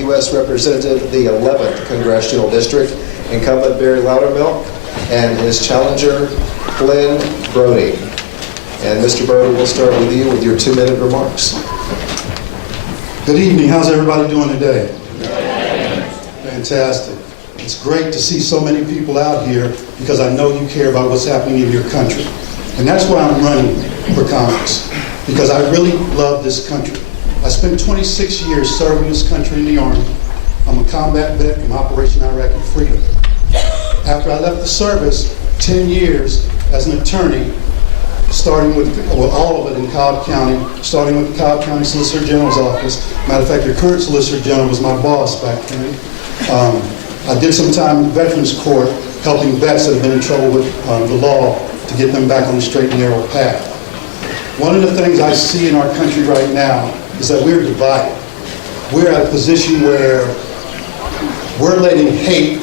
U.S. Representative of the 11th Congressional District, incumbent Barry Loudermilk, and his challenger, Flynn Broady. And Mr. Broady, we'll start with you with your 2-minute remarks. Good evening. How's everybody doing today? Fantastic. It's great to see so many people out here because I know you care about what's happening in your country. And that's why I'm running for Congress, because I really love this country. I spent 26 years serving this country in the Army. I'm a combat vet from Operation Iraqi Freedom. After I left the service, 10 years as an attorney, starting with, well, all of it in Cobb County, starting with the Cobb County Solicitor General's office. Matter of fact, your current Solicitor General was my boss back then. I did some time in the Veterans Court helping vets that have been in trouble with the law to get them back on the straight and narrow path. One of the things I see in our country right now is that we're divided. We're at a position where we're letting hate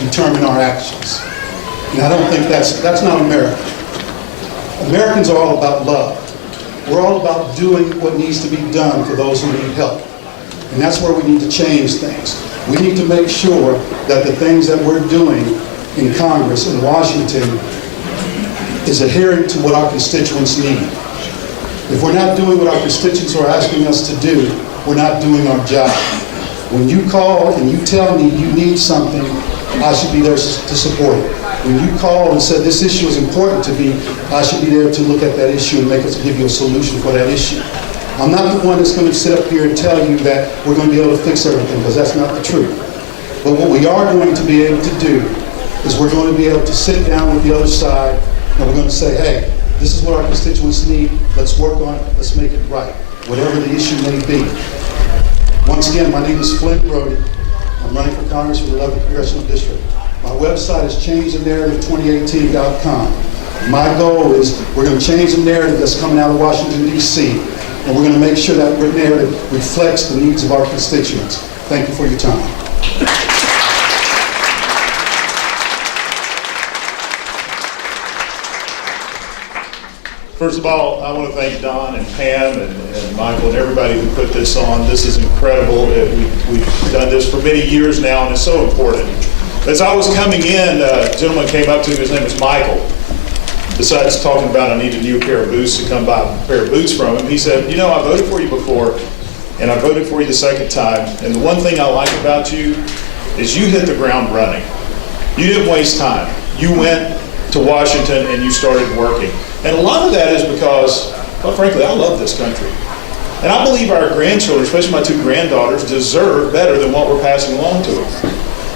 determine our actions. And I don't think that's not America. Americans are all about love. We're all about doing what needs to be done for those who need help. And that's where we need to change things. We need to make sure that the things that we're doing in Congress, in Washington, is adhering to what our constituents need. If we're not doing what our constituents are asking us to do, we're not doing our job. When you call and you tell me you need something, I should be there to support it. When you call and said this issue is important to me, I should be there to look at that issue and give you a solution for that issue. I'm not the one that's going to sit up here and tell you that we're going to be able to fix everything, because that's not the truth. But what we are going to be able to do is we're going to be able to sit down with the other side and we're going to say, hey, this is what our constituents need. Let's work on it. Let's make it right, whatever the issue may be. Once again, my name is Flynn Broady. I'm running for Congress for the 11th Congressional District. My website is changethenarrative2018.com. My goal is we're going to change the narrative that's coming out of Washington, D.C., and we're going to make sure that narrative reflects the needs of our constituents. Thank you for your time. First of all, I want to thank Don and Pam and Michael and everybody who put this on. This is incredible. We've done this for many years now, and it's so important. As I was coming in, a gentleman came up to me, his name is Michael. Besides talking about I need a new pair of boots to come buy a pair of boots from him, he said, you know, I voted for you before, and I voted for you the second time, and the one thing I like about you is you hit the ground running. You didn't waste time. You went to Washington and you started working. And a lot of that is because, well, frankly, I love this country. And I believe our grandchildren, especially my 2 granddaughters, deserve better than what we're passing along to them.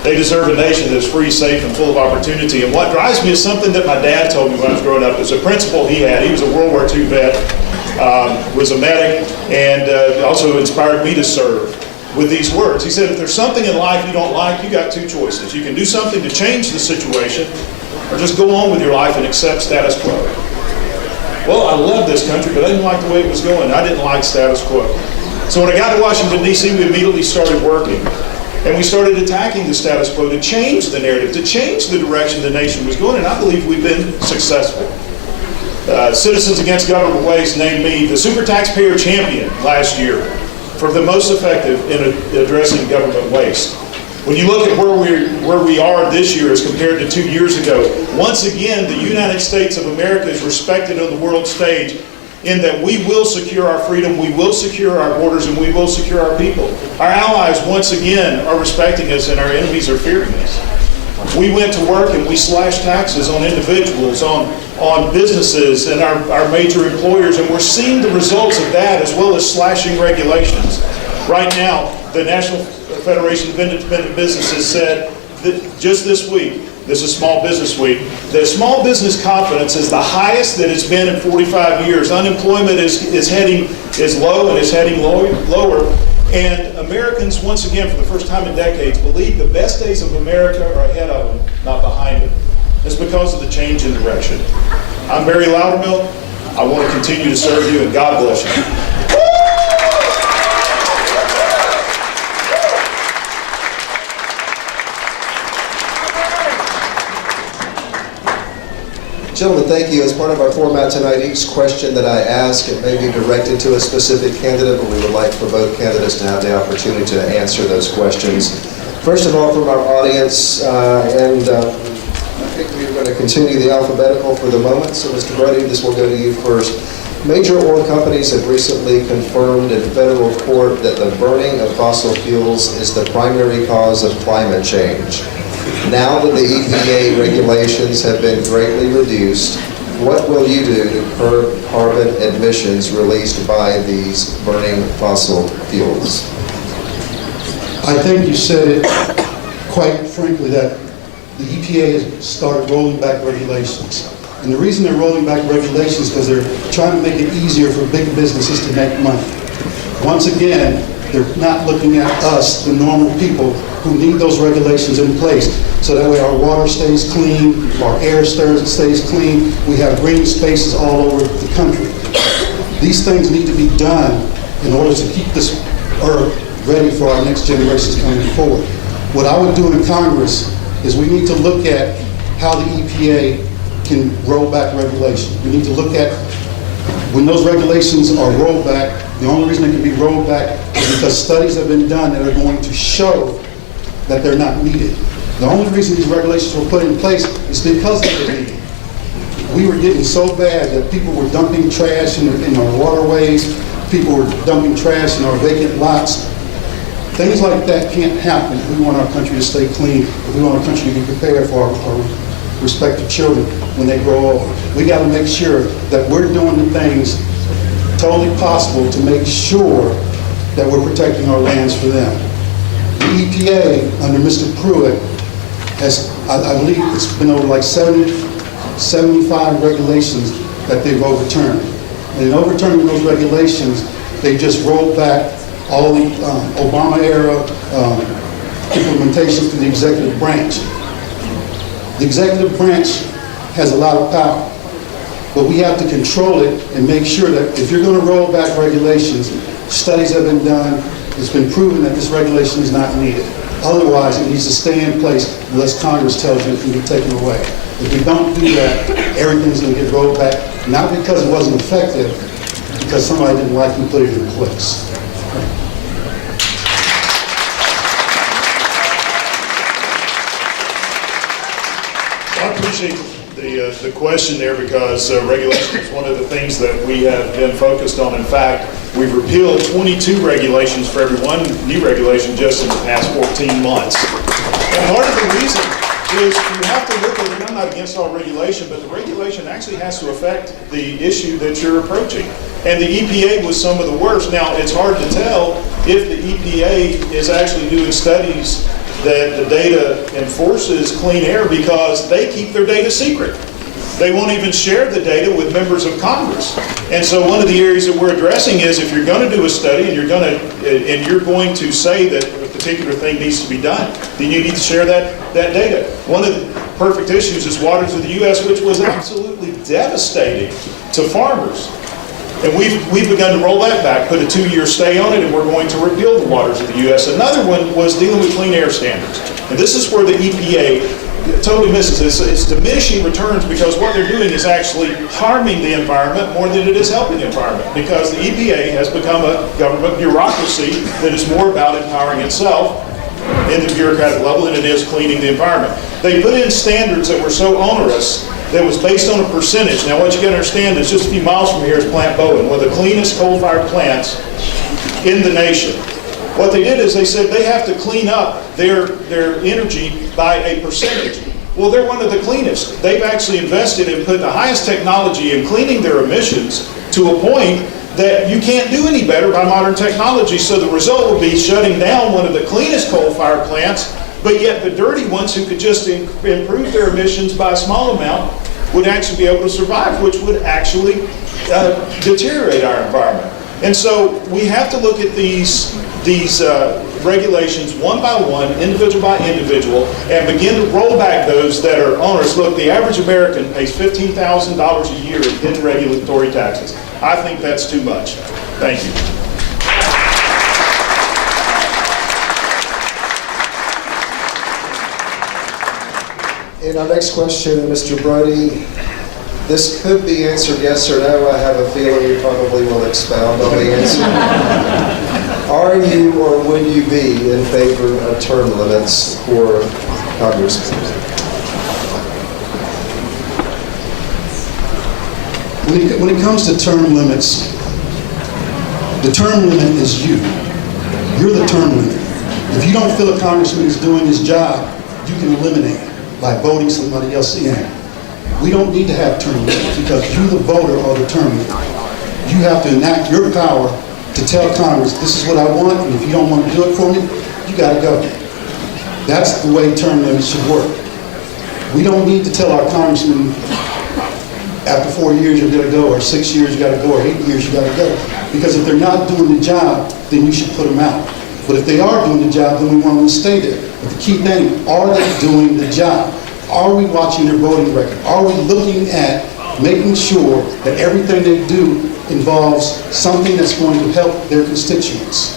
They deserve a nation that's free, safe, and full of opportunity. And what drives me is something that my dad told me when I was growing up. It was a principle he had. He was a World War II vet, was a medic, and also inspired me to serve with these words. He said, if there's something in life you don't like, you got 2 choices. You can do something to change the situation, or just go on with your life and accept status quo. Well, I love this country, but I didn't like the way it was going. I didn't like status quo. So when I got to Washington, D.C., we immediately started working. And we started attacking the status quo to change the narrative, to change the direction the nation was going, and I believe we've been successful. Citizens Against Government Waste named me the super taxpayer champion last year for the most effective in addressing government waste. When you look at where we are this year as compared to 2 years ago, once again, the United States of America is respected on the world stage in that we will secure our freedom, we will secure our borders, and we will secure our people. Our allies, once again, are respecting us, and our enemies are fearing us. We went to work and we slashed taxes on individuals, on businesses, and our major employers, and we're seeing the results of that, as well as slashing regulations. Right now, the National Federation of Independent Businesses said that just this week, this is Small Business Week, that small business confidence is the highest that it's been in 45 years. Unemployment is low and is heading lower. And Americans, once again, for the first time in decades, believe the best days of America are ahead of them, not behind them. It's because of the change in direction. I'm Barry Loudermilk. I want to continue to serve you, and God bless you. Gentlemen, thank you. As part of our format tonight, each question that I ask, it may be directed to a specific candidate, but we would like for both candidates to have the opportunity to answer those questions. First of all, from our audience, I think we're going to continue the alphabetical for the moment. So, Mr. Broady, this will go to you first. Major oil companies have recently confirmed in federal court that the burning of fossil fuels is the primary cause of climate change. Now that the EPA regulations have been greatly reduced, what will you do to curb carbon emissions released by these burning fossil fuels? I think you said it quite frankly that the EPA has started rolling back regulations. And the reason they're rolling back regulations is because they're trying to make it easier for big businesses to make money. Once again, they're not looking at us, the normal people, who need those regulations in place. So that way our water stays clean, our air stays clean, we have green spaces all over the country. These things need to be done in order to keep this earth ready for our next generations coming forward. What I would do in Congress is we need to look at how the EPA can roll back regulations. We need to look at when those regulations are rolled back, the only reason they can be rolled back is because studies have been done that are going to show that they're not needed. The only reason these regulations were put in place is because they were needed. We were getting so bad that people were dumping trash in our waterways, people were dumping trash in our vacant lots. Things like that can't happen if we want our country to stay clean, if we want our country to be prepared for our respective children when they grow old. We got to make sure that we're doing the things totally possible to make sure that we're protecting our lands for them. The EPA, under Mr. Pruitt, has, I believe it's been over like 75 regulations that they've overturned. And in overturning those regulations, they just rolled back all the Obama-era implementations to the executive branch. The executive branch has a lot of power, but we have to control it and make sure that if you're going to roll back regulations, studies have been done, it's been proven that this regulation is not needed. Otherwise, it needs to stay in place unless Congress tells you it can be taken away. If we don't do that, everything's going to get rolled back, not because it wasn't effective, because somebody didn't like who put it in place. I appreciate the question there because regulation is one of the things that we have been focused on. In fact, we've repealed 22 regulations for every one new regulation just in the past 14 months. And part of the reason is you have to look at it, and I'm not against all regulation, but the regulation actually has to affect the issue that you're approaching. And the EPA was some of the worst. Now, it's hard to tell if the EPA is actually doing studies that the data enforces clean air because they keep their data secret. They won't even share the data with members of Congress. And so one of the areas that we're addressing is if you're going to do a study and you're going to say that a particular thing needs to be done, then you need to share that data. One of the perfect issues is waters of the U.S., which was absolutely devastating to farmers. And we've begun to roll that back, put a 2-year stay on it, and we're going to repeal the waters of the U.S. Another one was dealing with clean air standards. And this is where the EPA totally misses this. It's diminishing returns because what they're doing is actually harming the environment more than it is helping the environment, because the EPA has become a government bureaucracy that is more about empowering itself in the bureaucratic level than it is cleaning the environment. They put in standards that were so onerous that was based on a percentage. Now what you got to understand is just a few miles from here is Plant Bowen, one of the cleanest coal-fired plants in the nation. What they did is they said they have to clean up their energy by a percentage. Well, they're one of the cleanest. They've actually invested and put the highest technology in cleaning their emissions to a point that you can't do any better by modern technology. So the result will be shutting down one of the cleanest coal-fired plants, but yet the dirty ones who could just improve their emissions by a small amount would actually be able to survive, which would actually deteriorate our environment. And so we have to look at these regulations one by one, individual by individual, and begin to roll back those that are onerous. Look, the average American pays $15,000 a year in hidden regulatory taxes. I think that's too much. Thank you. And our next question, Mr. Broady. This could be answered yes or no. I have a feeling you probably will expound on the answer. Are you or would you be in favor of term limits for congressmen? When it comes to term limits, the term limit is you. You're the term limit. If you don't feel a congressman is doing his job, you can eliminate it by voting somebody else in. We don't need to have term limits because you, the voter, are the term limit. You have to enact your power to tell Congress, this is what I want, and if you don't want to do it for me, you got to go. That's the way term limits should work. We don't need to tell our congressmen, after 4 years you're going to go, or 6 years you got to go, or 8 years you got to go. Because if they're not doing the job, then you should put them out. But if they are doing the job, then we want them to stay there. But the key thing, are they doing the job? Are we watching their voting record? Are we looking at making sure that everything they do involves something that's going to help their constituents?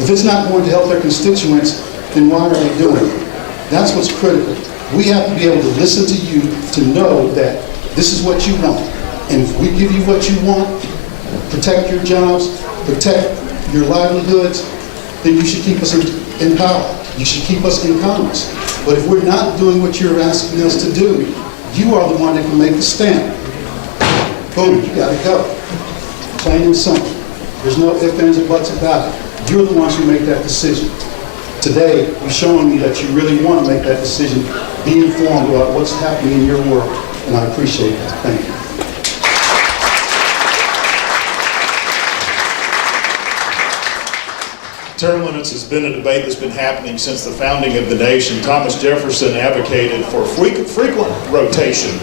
If it's not going to help their constituents, then why are they doing it? That's what's critical. We have to be able to listen to you to know that this is what you want. And if we give you what you want, protect your jobs, protect your livelihoods, then you should keep us in power. You should keep us in Congress. But if we're not doing what you're asking us to do, you are the one that can make the stamp. Boom, you gotta go. Plain and simple. There's no ifs, ands, or buts about it. You're the ones who make that decision. Today, you're showing me that you really want to make that decision. Be informed about what's happening in your world, and I appreciate that. Thank you. Term limits has been a debate that's been happening since the founding of the nation. Thomas Jefferson advocated for frequent rotation,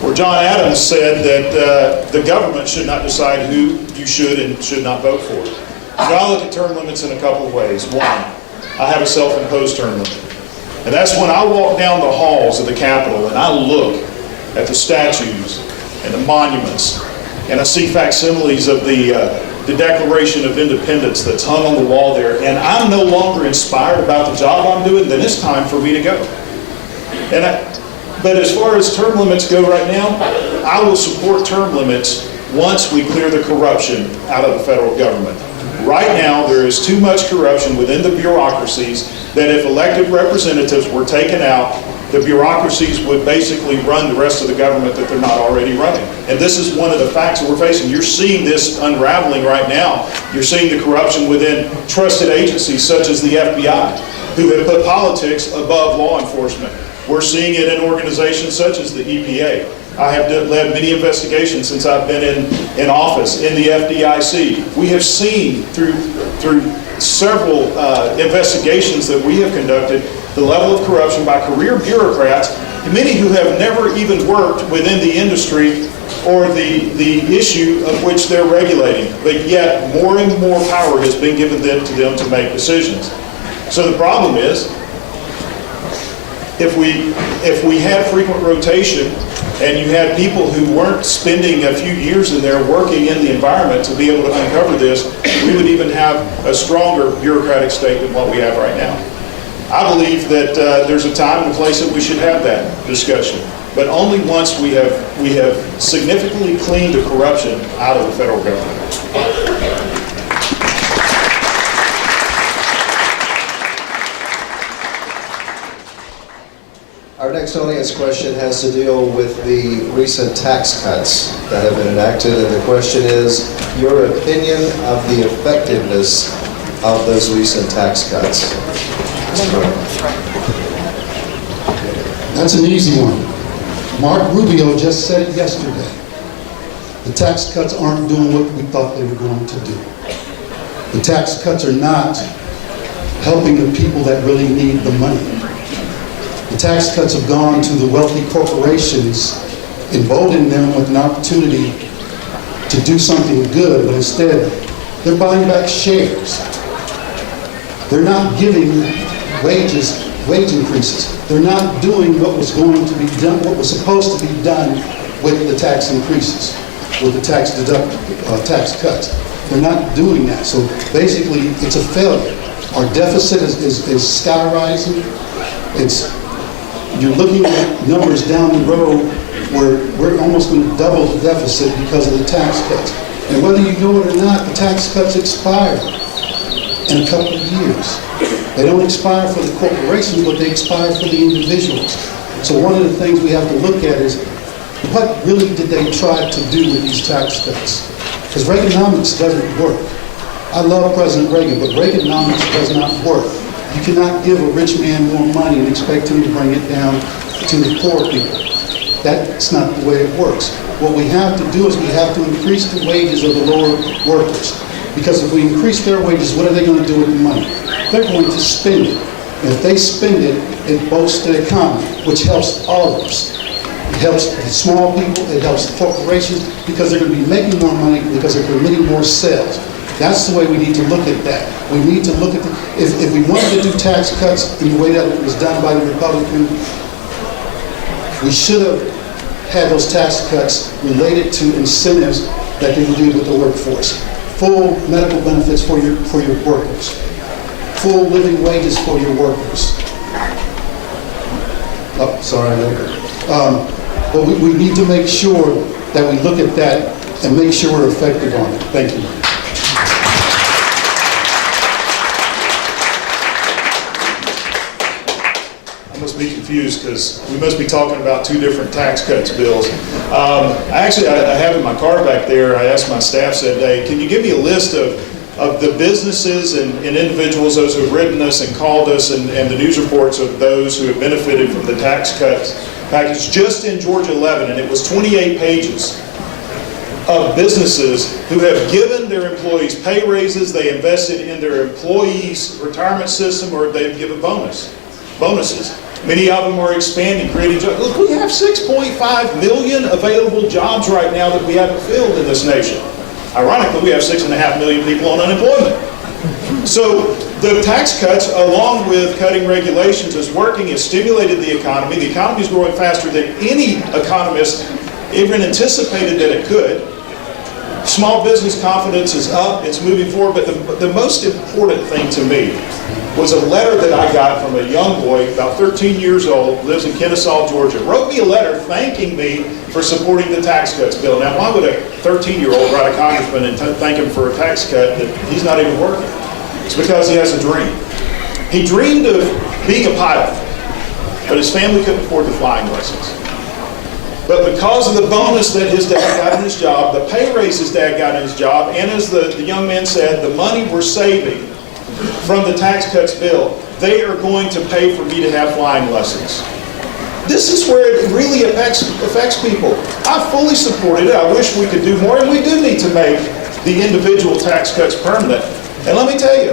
where John Adams said that the government should not decide who you should and should not vote for. Now, I look at term limits in a couple of ways. One, I have a self-imposed term limit. And that's when I walk down the halls of the Capitol and I look at the statues and the monuments, and I see facsimiles of the Declaration of Independence that's hung on the wall there, and I'm no longer inspired about the job I'm doing, then it's time for me to go. But as far as term limits go right now, I will support term limits once we clear the corruption out of the federal government. Right now, there is too much corruption within the bureaucracies that if elected representatives were taken out, the bureaucracies would basically run the rest of the government that they're not already running. And this is one of the facts that we're facing. You're seeing this unraveling right now. You're seeing the corruption within trusted agencies such as the FBI, who have put politics above law enforcement. We're seeing it in organizations such as the EPA. I have led many investigations since I've been in office in the FDIC. We have seen through several investigations that we have conducted the level of corruption by career bureaucrats, many who have never even worked within the industry or the issue of which they're regulating, but yet more and more power has been given to them to make decisions. So the problem is, if we had frequent rotation and you had people who weren't spending a few years in there working in the environment to be able to uncover this, we would even have a stronger bureaucratic state than what we have right now. I believe that there's a time and a place that we should have that discussion, but only once we have significantly cleaned the corruption out of the federal government. Our next audience question has to deal with the recent tax cuts that have been enacted, and the question is your opinion of the effectiveness of those recent tax cuts. That's an easy one. Mark Rubio just said it yesterday. The tax cuts aren't doing what we thought they were going to do. The tax cuts are not helping the people that really need the money. The tax cuts have gone to the wealthy corporations, emboldening them with an opportunity to do something good, but instead they're buying back shares. They're not giving wage increases. They're not doing what was going to be done, what was supposed to be done with the tax increases, with the tax cuts. They're not doing that. So basically, it's a failure. Our deficit is sky rising. You're looking at numbers down the road we're almost going to double the deficit because of the tax cuts. And whether you know it or not, the tax cuts expire in a couple of years. They don't expire for the corporations, but they expire for the individuals. So one of the things we have to look at is, what really did they try to do with these tax cuts? Because Reaganomics doesn't work. I love President Reagan, but Reaganomics does not work. You cannot give a rich man more money and expect him to bring it down to the poor people. That's not the way it works. What we have to do is we have to increase the wages of the lower workers. Because if we increase their wages, what are they going to do with the money? They're going to spend it. And if they spend it, it boosts the economy, which helps all of us. It helps the small people, it helps the corporations, because they're going to be making more money because they're committing more sales. That's the way we need to look at that. We need to look at if we wanted to do tax cuts in the way that it was done by the Republican, we should have had those tax cuts related to incentives that they would do with the workforce. Full medical benefits for your workers. Full living wages for your workers. Oh, sorry. But we need to make sure that we look at that and make sure we're effective on it. Thank you. I must be confused because we must be talking about two different tax cuts bills. I have in my car back there, I asked my staff that day, can you give me a list of the businesses and individuals, those who have written us and called us, and the news reports of those who have benefited from the tax cuts package just in Georgia 11, and it was 28 pages of businesses who have given their employees pay raises, they invested in their employees' retirement system, or they've given bonuses. Many of them are expanding, creating jobs. Look, we have 6.5 million available jobs right now that we haven't filled in this nation. Ironically, we have 6.5 million people on unemployment. So the tax cuts, along with cutting regulations, is working. It's stimulated the economy. The economy is growing faster than any economist even anticipated that it could. Small business confidence is up. It's moving forward. But the most important thing to me was a letter that I got from a young boy, about 13 years old, lives in Kennesaw, Georgia. Wrote me a letter thanking me for supporting the tax cuts bill. Now, why would a 13-year-old write a congressman and thank him for a tax cut that he's not even working? It's because he has a dream. He dreamed of being a pilot, but his family couldn't afford the flying lessons. But because of the bonus that his dad got in his job, the pay raise his dad got in his job, and as the young man said, the money we're saving from the tax cuts bill, they are going to pay for me to have flying lessons. This is where it really affects people. I fully supported it. I wish we could do more, and we do need to make the individual tax cuts permanent. And let me tell you,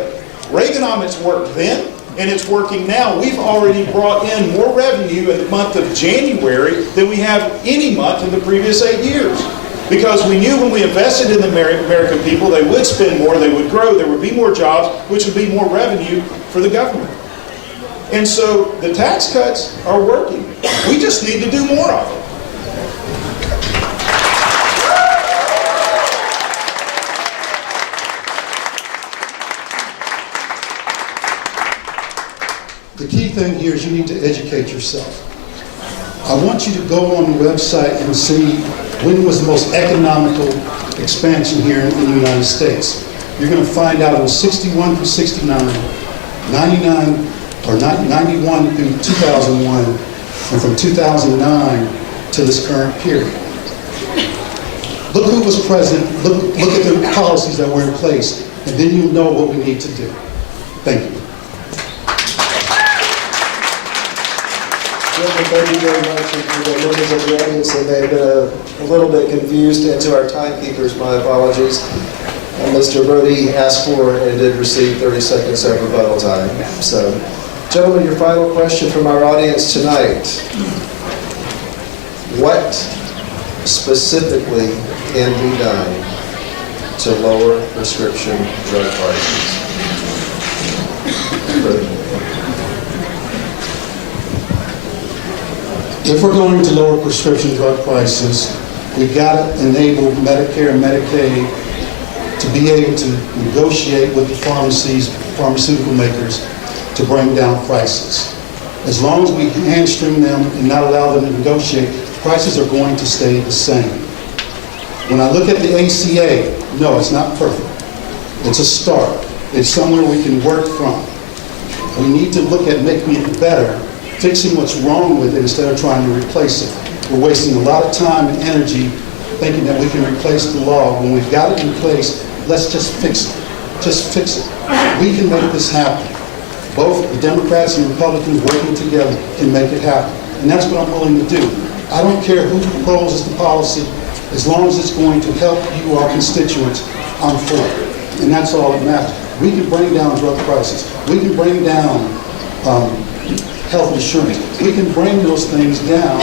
Reaganomics worked then, and it's working now. We've already brought in more revenue in the month of January than we have any month in the previous 8 years. Because we knew when we invested in the American people, they would spend more, they would grow, there would be more jobs, which would be more revenue for the government. And so the tax cuts are working. We just need to do more of them. The key thing here is you need to educate yourself. I want you to go on the website and see when was the most economical expansion here in the United States. You're going to find out it was 61 through 69, 99 or 91 through 2001, and from 2009 to this current period. Look who was president, look at the policies that were in place, and then you'll know what we need to do. Thank you. Thank you very much. And for the members of the audience that may have been a little bit confused, and to our timekeepers, my apologies. Mr. Broady asked for and did receive 30 seconds of rebuttal time. So, gentlemen, your final question from our audience tonight. What specifically can be done to lower prescription drug prices? If we're going to lower prescription drug prices, we've got to enable Medicare and Medicaid to be able to negotiate with the pharmaceutical makers to bring down prices. As long as we hamstring them and not allow them to negotiate, prices are going to stay the same. When I look at the ACA, no, it's not perfect. It's a start. It's somewhere we can work from. We need to look at making it better, fixing what's wrong with it instead of trying to replace it. We're wasting a lot of time and energy thinking that we can replace the law. When we've got it in place, let's just fix it. Just fix it. We can make this happen. Both the Democrats and Republicans working together can make it happen. And that's what I'm willing to do. I don't care who proposes the policy, as long as it's going to help you, our constituents, I'm for it. And that's all that matters. We can bring down drug prices. We can bring down health insurance. We can bring those things down,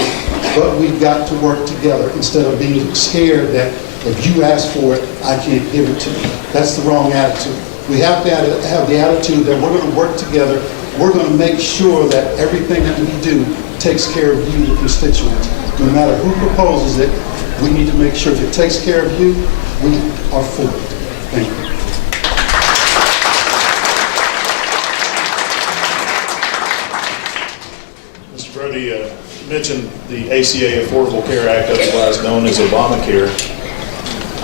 but we've got to work together instead of being scared that if you ask for it, I can't give it to you. That's the wrong attitude. We have to have the attitude that we're going to work together. We're going to make sure that everything that we do takes care of you, the constituents. No matter who proposes it, we need to make sure if it takes care of you, we are for it. Thank you. Mr. Broady mentioned the ACA Affordable Care Act, otherwise known as Obamacare.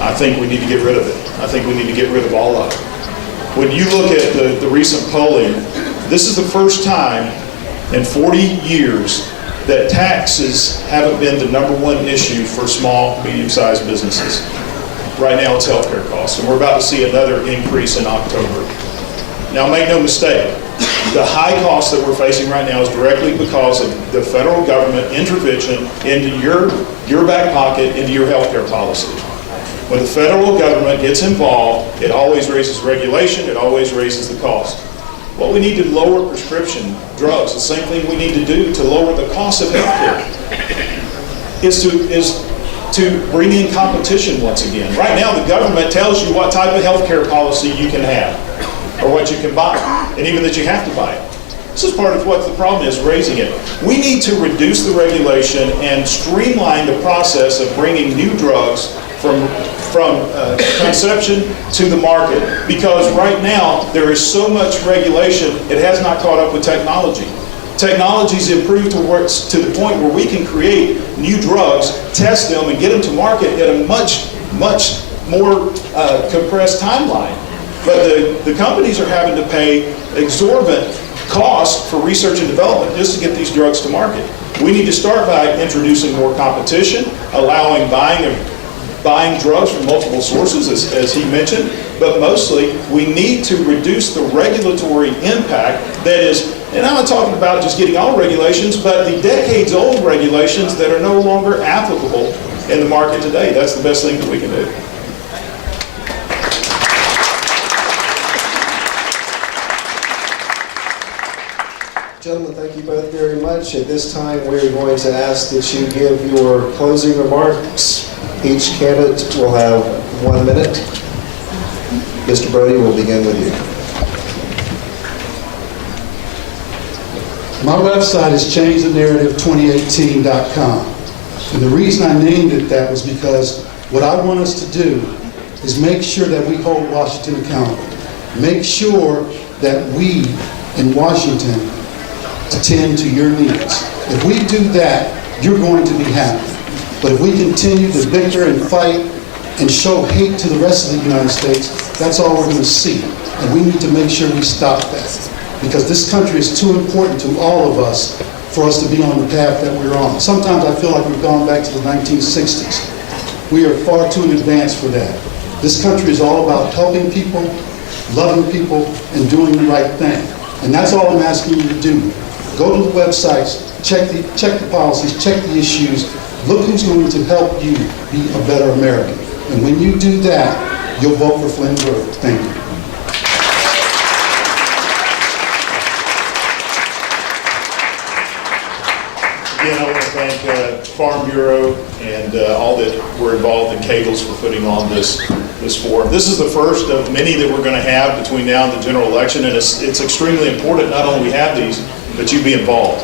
I think we need to get rid of it. I think we need to get rid of all of it. When you look at the recent polling, this is the first time in 40 years that taxes haven't been the #1 issue for small, medium-sized businesses. Right now it's healthcare costs, and we're about to see another increase in October. Now make no mistake, the high cost that we're facing right now is directly because of the federal government intervention into your back pocket, into your healthcare policy. When the federal government gets involved, it always raises regulation, it always raises the cost. What we need to lower prescription drugs, the same thing we need to do to lower the cost of healthcare, is to bring in competition once again. Right now, the government tells you what type of healthcare policy you can have, or what you can buy, and even that you have to buy it. This is part of what the problem is, raising it. We need to reduce the regulation and streamline the process of bringing new drugs from conception to the market, because right now there is so much regulation, it has not caught up with technology. Technology's improved to the point where we can create new drugs, test them, and get them to market at a much more compressed timeline. But the companies are having to pay exorbitant costs for research and development just to get these drugs to market. We need to start by introducing more competition, allowing buying drugs from multiple sources, as he mentioned, but mostly we need to reduce the regulatory impact that is, and I'm not talking about just getting all regulations, but the decades-old regulations that are no longer applicable in the market today. That's the best thing that we can do. Gentlemen, thank you both very much. At this time, we're going to ask that you give your closing remarks. Each candidate will have 1 minute. Mr. Broady, we'll begin with you. My website is changethenarrative2018.com. And the reason I named it that was because what I want us to do is make sure that we hold Washington accountable. Make sure that we in Washington attend to your needs. If we do that, you're going to be happy. But if we continue to bicker and fight and show hate to the rest of the United States, that's all we're going to see. And we need to make sure we stop that. Because this country is too important to all of us for us to be on the path that we're on. Sometimes I feel like we've gone back to the 1960s. We are far too in advance for that. This country is all about helping people, loving people, and doing the right thing. And that's all I'm asking you to do. Go to the websites, check the policies, check the issues, look who's going to help you be a better American. And when you do that, you'll vote for Flynn Broady. Thank you. Again, I want to thank Farm Bureau and all that were involved in Cagles for putting on this forum. This is the first of many that we're going to have between now and the general election, and it's extremely important not only we have these, but you be involved.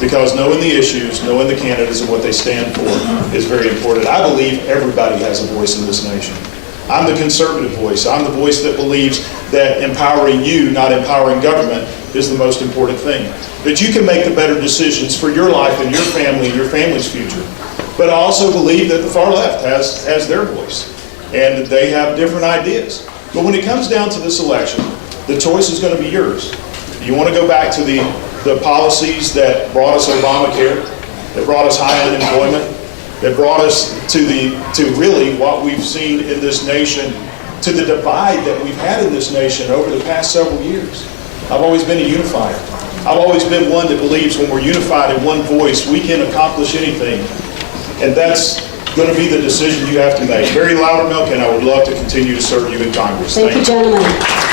Because knowing the issues, knowing the candidates and what they stand for is very important. I believe everybody has a voice in this nation. I'm the conservative voice. I'm the voice that believes that empowering you, not empowering government, is the most important thing. That you can make the better decisions for your life and your family and your family's future. But I also believe that the far left has their voice, and they have different ideas. But when it comes down to this election, the choice is going to be yours. You want to go back to the policies that brought us Obamacare, that brought us high unemployment, that brought us to really what we've seen in this nation, to the divide that we've had in this nation over the past several years. I've always been a unifier. I've always been one that believes when we're unified in one voice, we can accomplish anything. And that's going to be the decision you have to make. Very Loudermilk, and I would love to continue to serve you in Congress. Thank you, gentlemen.